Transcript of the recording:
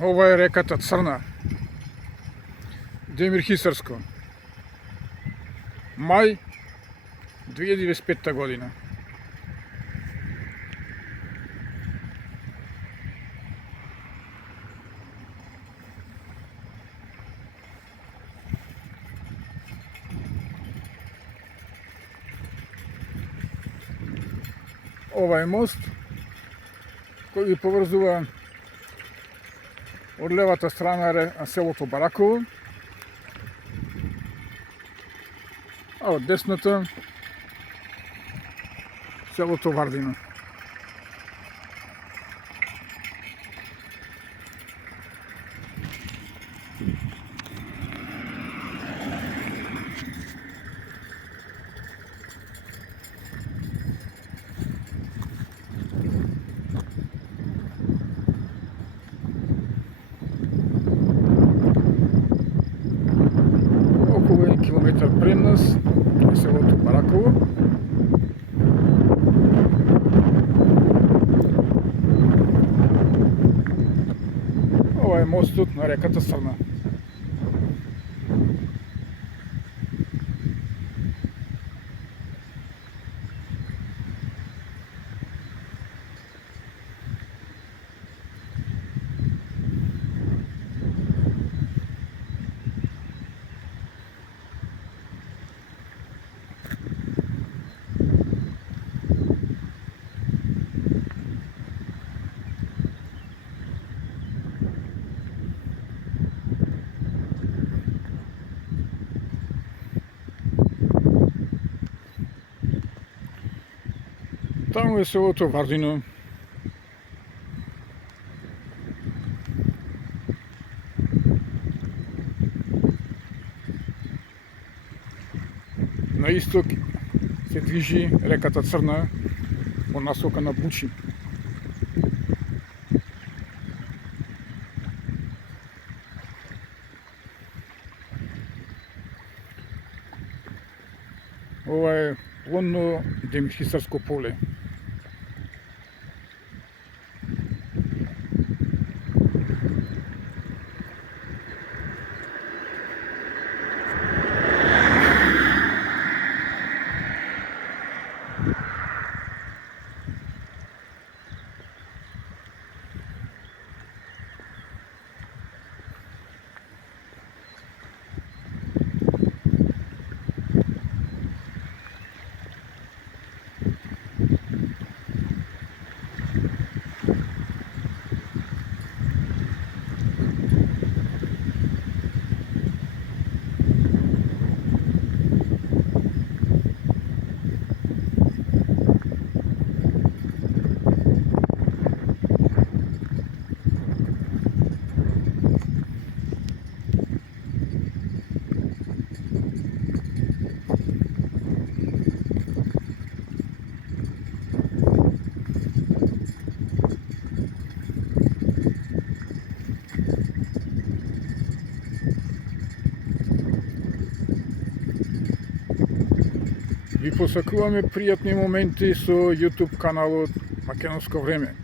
Ova je rekata Crna, Demir Hisarsko. Maj 2025. godina. Ovaj most koji povezuje od levата страна селото Бараково, а от десната селото Вардино. Около 1 километър пред нас е селото Бараково. Ова е мостот на реката Срна. Там е селото Вардино. На исток се движи реката Црна по насока на Бучи. Ова е плонно Демирхисарско поле. Ви посакуваме пријатни моменти со YouTube каналот Македонско време.